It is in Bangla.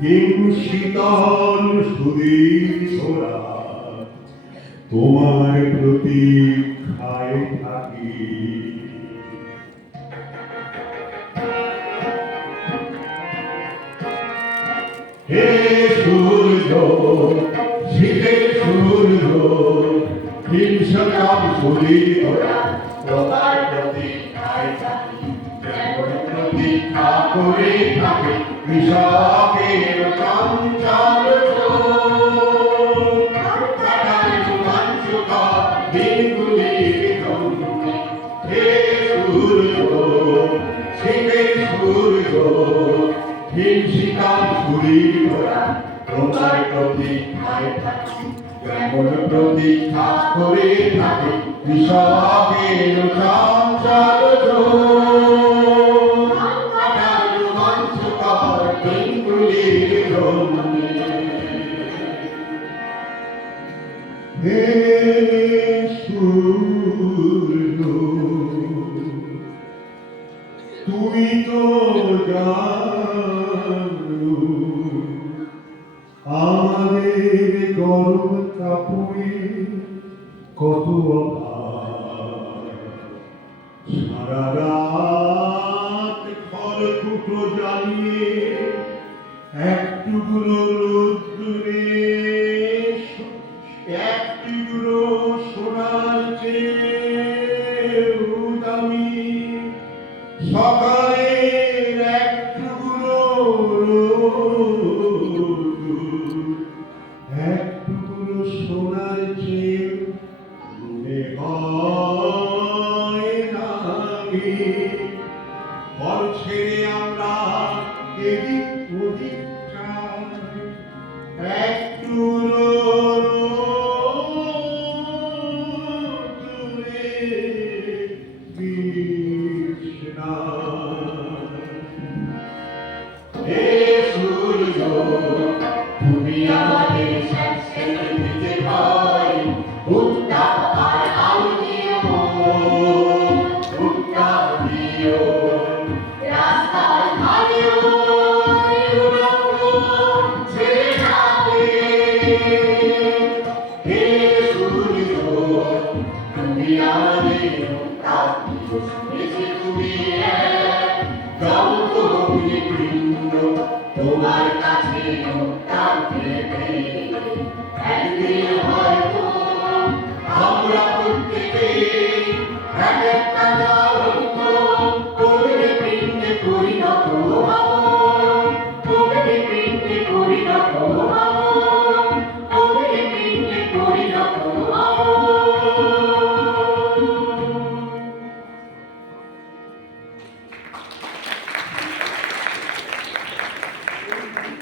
হিম শীতল সুদীর্ঘরা তোমার প্রতীক্ষায় থাকি। হে সূর্য, শীতের সূর্য, হিংসকাম সুদীর্ঘরা তোমার প্রতীক্ষায় থাকি। যেমন প্রতীক্ষা করে থাকে কৃষকের চঞ্চল দিনগুলির জন্যে। হে সূর্য, শীতের সূর্য, হিংসিকাম সুদীর্ঘরা তোমার প্রতীক্ষায় থাকি। যেমন প্রতীক্ষা করে থাকে কৃষকের চঞ্চল দিনগুলির জন্যে। হে সূর্য, তুমি তো জানো আমাদের গরম কাপড়ে কত অভাব। সারা রাত খড়কুটো জ্বালিয়ে একটুকরো রোদ্দুরে একটুকরো সোনার চেয়েও দামি সকালের একটুকরো রোদ্দুর একটুকরো সোনার চেয়ে মনে হয় দামি। ঘর ছেড়ে আমরা এদিক ওদিক যাই, একটু রোদ্দুরে তৃষ্ণায়। হে সূর্য, তুমি আমাদের শ্বাসের দিতে ভাই উত্তাপ আর আলো দিও, উত্তাপ দিও রাস্তায় ধারেও ছেড়ে যাবে। হে সূর্য, তুমি আমাদের উত্তাপ দিও। শুনেছি তুমি এক জগৎ অগ্নিপিণ্ড, তোমার কাছে উত্তাপ পেতে একদিন হয়